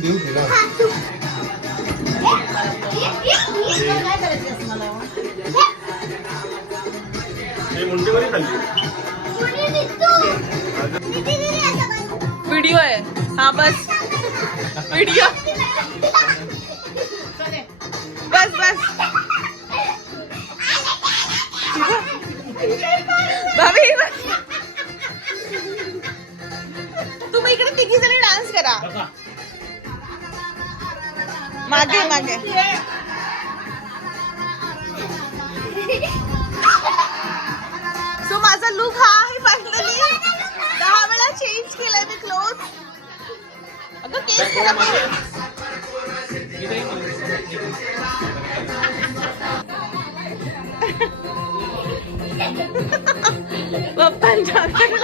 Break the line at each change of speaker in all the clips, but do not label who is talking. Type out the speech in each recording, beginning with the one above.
देऊ तुला
व्हिडिओ आहे. हा बस. व्हिडिओ. बस बस. भाभी तुम्ही इकडे तिघी जणी डान्स करा. मागे मागे. सो माझा लुक हा आहे फायनली दहा वेळा चेंज केलाय मी क्लोथ अगं केस पप्पांच्या फक्त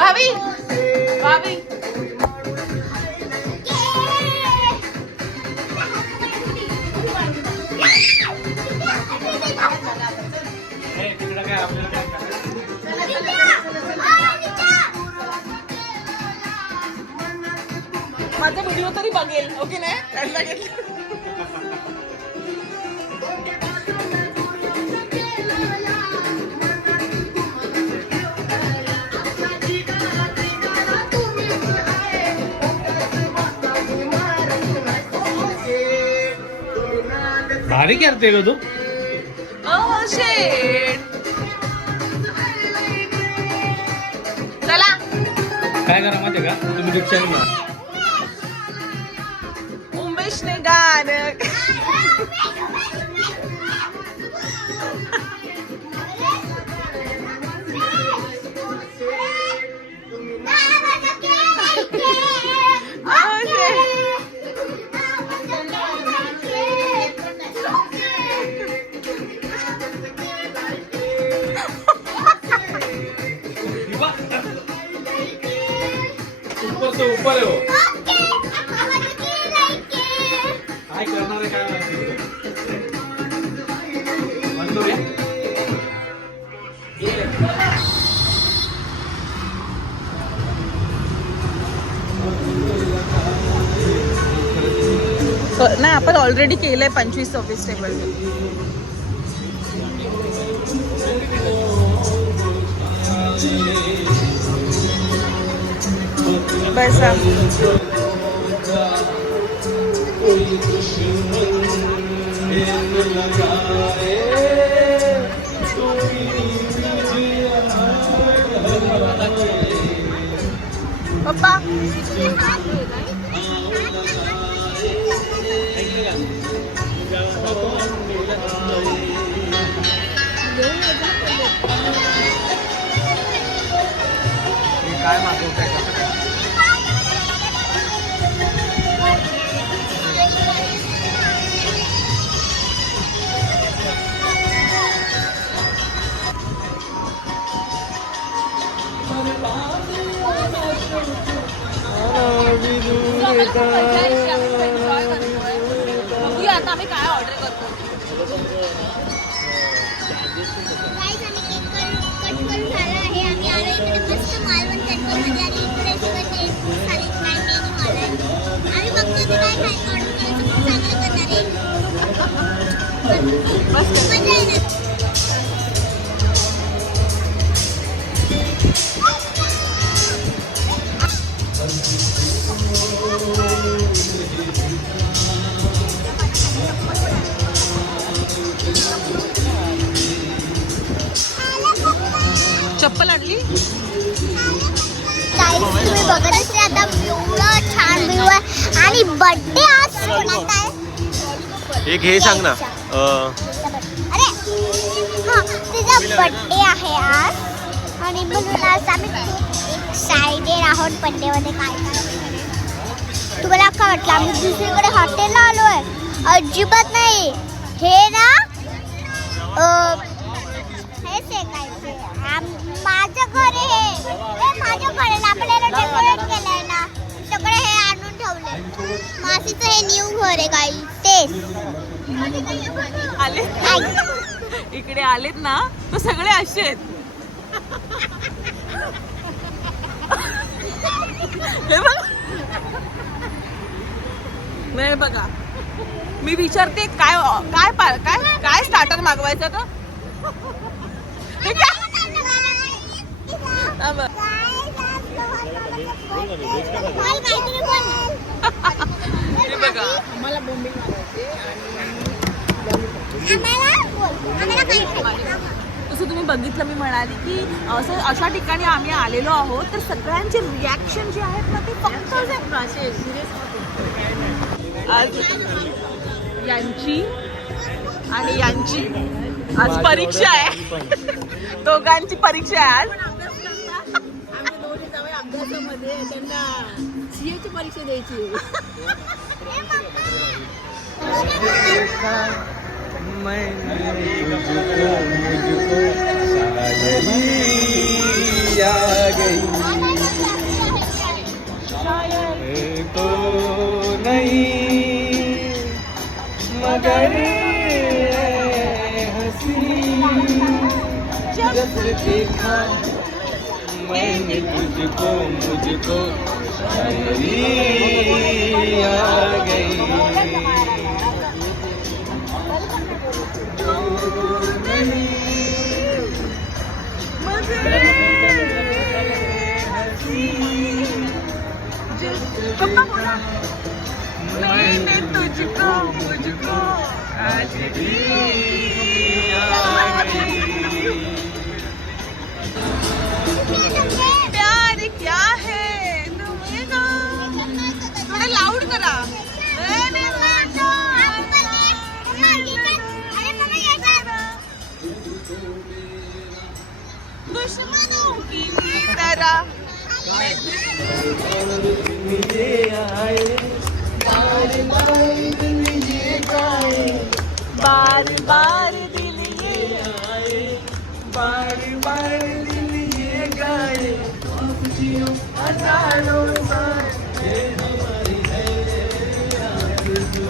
भाभी भाभी? माझा व्हिडिओ तरी बघेल ओके नाही
भारी करते ग तू.
चला.
काय करा माहिती का? तुम्ही रिक्षा घ्या
उमेशने गाणं.
ऊपर आहे हो. काय करणार आहे काय माहिती म्हणतो रे
नाही आपण ऑलरेडी केलंय पंचवीस सव्वीस टेबल बसा पप्पा
काय मागवताय कसं काय
Good. बर्थडे आज कोणाचा आहे?
एक हे सांग ना.
अरे हा तिचा बर्थडे आहे आज. आणि म्हणून आज आम्ही एक्सायटेड आहोत बर्थडेमध्ये काय काय तुम्हाला काय वाटलं? आम्ही दुसरीकडे हॉटेलला आलो आहे अजिबात नाही. हे ना माझं घर आहे हे माझं घर आहे. ना आपल्याला डेकोरेट केलंय मासीचं हे न्यू घर आहे काही तेच
आले? इकडे आलेत ना तर सगळे असे आहेत. नाही बघा. मी विचारते काय काय पा- काय काय स्टार्टर मागवायचं तर हे काय हा बघ. हे बघा जसं तुम्ही बघितलं मी म्हणाली की असं अशा ठिकाणी आम्ही आलेलो आहोत तर सगळ्यांचे रिॲक्शन जे आहेत ना ते फक्त आज यांची आणि यांची आज परीक्षा आहे. दोघांची परीक्षा आहे आज.
अभ्यासामध्ये. त्यांना सीएची परीक्षा द्यायची
तो नहीं मगर हसी जब देखा मैंने तुझको मुझको शायरी आ गई। बार बार दिल ये आए बार बार दिल ये गाए जियो हज़ारों साल ये हमारी है आरज़ू।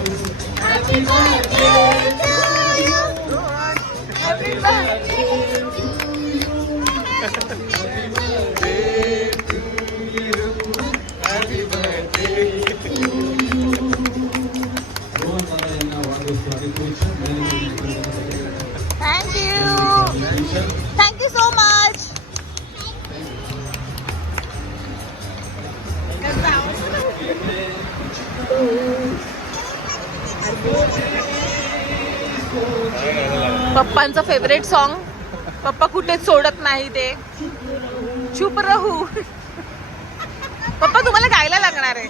Thank you thank you so much पप्पांचं favourite song पप्पा कुठेच सोडत नाही ते. चुप रहू. पप्पा तुम्हाला गायला लागणार आहे.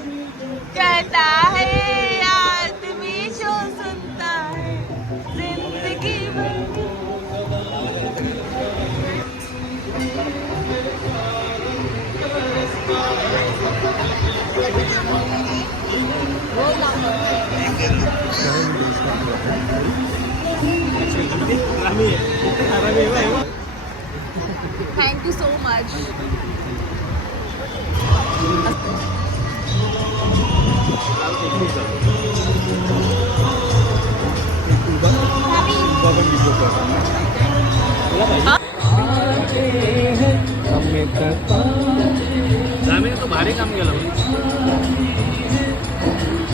थँक यू सो मच
आम्ही तो भारी काम केलं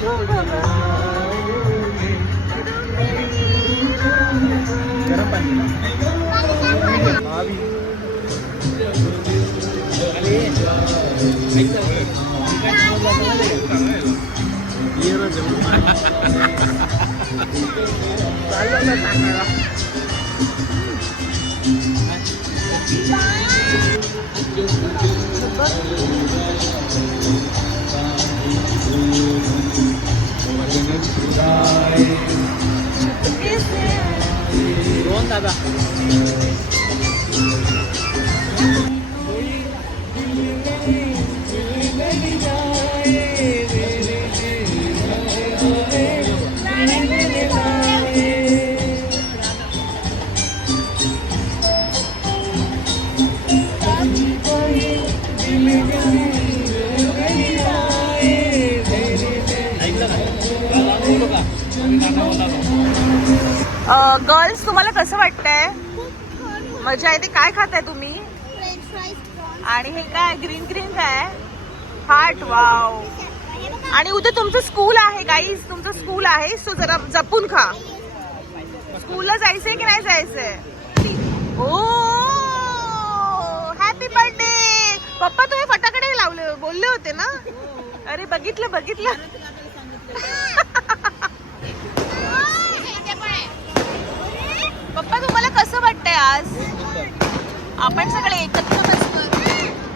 लिखो कब आओगे? तुम मेरी
गरम पाणी दोन Bon là-bas.
गर्ल्स तुम्हाला कसं वाटतंय? मजा येते. काय खाताय तुम्ही? आणि हे काय? ग्रीन ग्रीन काय? हार्ट वाव आणि उद्या तुमचं स्कूल आहे गाईज तुमचं स्कूल आहे सो जरा जपून खा. स्कूलला जायचंय की नाही जायचंय? ओ हॅपी बर्थडे पप्पा तुम्ही फटाकडे लावले बोलले होते ना? अरे बघितलं बघितलं. पप्पा तुम्हाला कसं वाटतंय आज? आपण सगळे एकत्र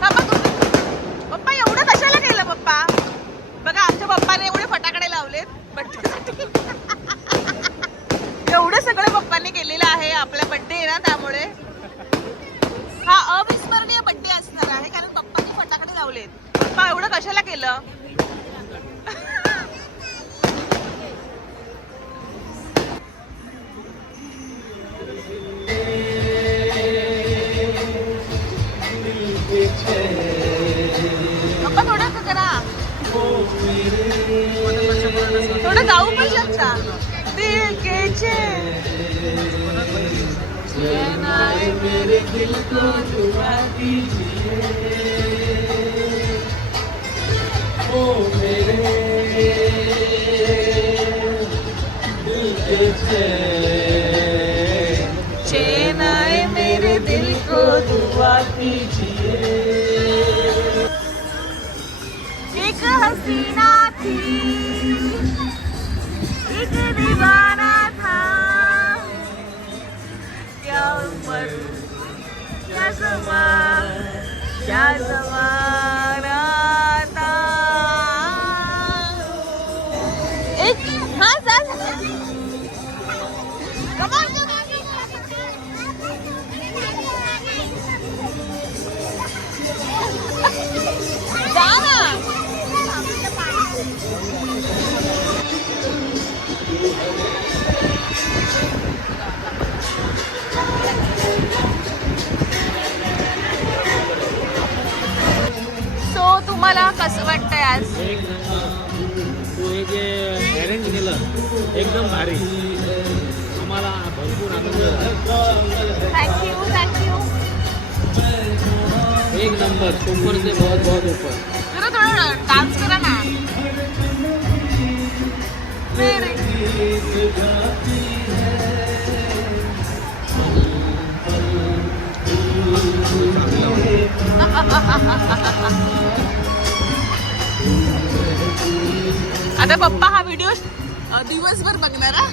पप्पा तुम्ही पप्पा एवढं कशाला केलं पप्पा? बघा आमच्या पप्पाने एवढे फटाकडे लावलेत बर्थडेसाठी एवढं सगळं पप्पांनी केलेलं आहे आपला बड्डे आहे ना त्यामुळे. हा अविस्मरणीय चैन आए मेरे दिल को दुआ एक हसीना थी एक दीवाना था। क्या उम्र क्या जमा क्या आता पप्पा हा व्हिडिओ दिवसभर बघणार हा?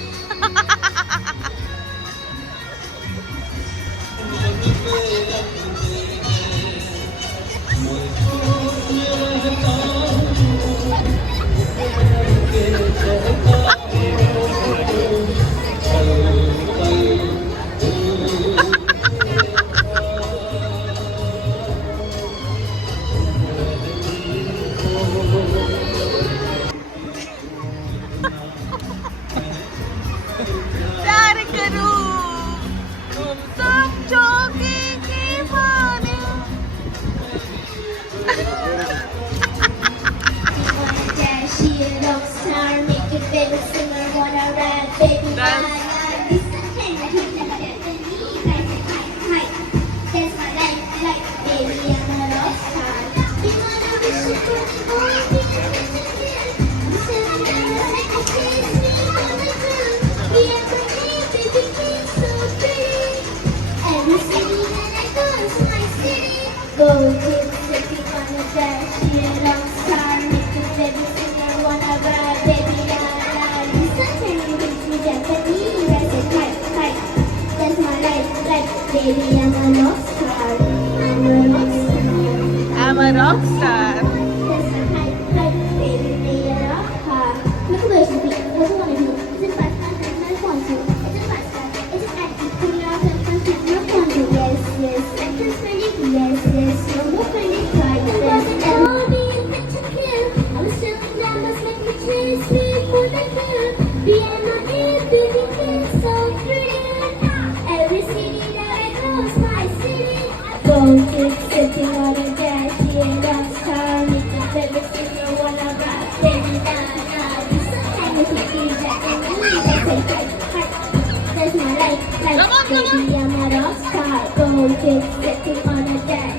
on a
day.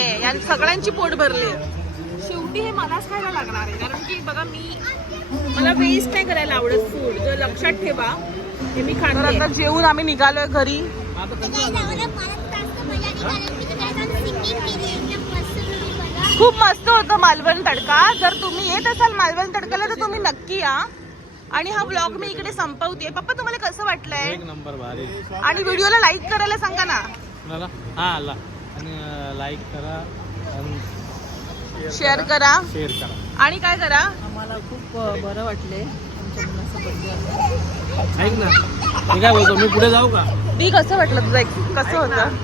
आहे या सगळ्यांची पोट भरली शेवटी हे मलाच खायला लागणार आहे. कारण की बघा मी मला वेस्ट नाही करायला आवडत फूड जर लक्षात ठेवा हे मी खाणार आता जेवून आम्ही निघालोय घरी. खूप मस्त होतं मालवण तडका. जर तुम्ही येत असाल मालवण तडकाला तर तुम्ही नक्की या. आणि हा ब्लॉग मी इकडे संपवते पप्पा तुम्हाला कसं वाटलंय? आणि व्हिडिओला लाईक करायला सांगा ना.
हा आणि लाईक करा आणि
शेअर करा.
शेअर करा.
आणि काय करा?
आम्हाला खूप बरं वाटले.
ऐक ना. मी काय बोलतो? मी पुढे जाऊ का?
मी कसं वाटलं तुझं एक- कसं होतं?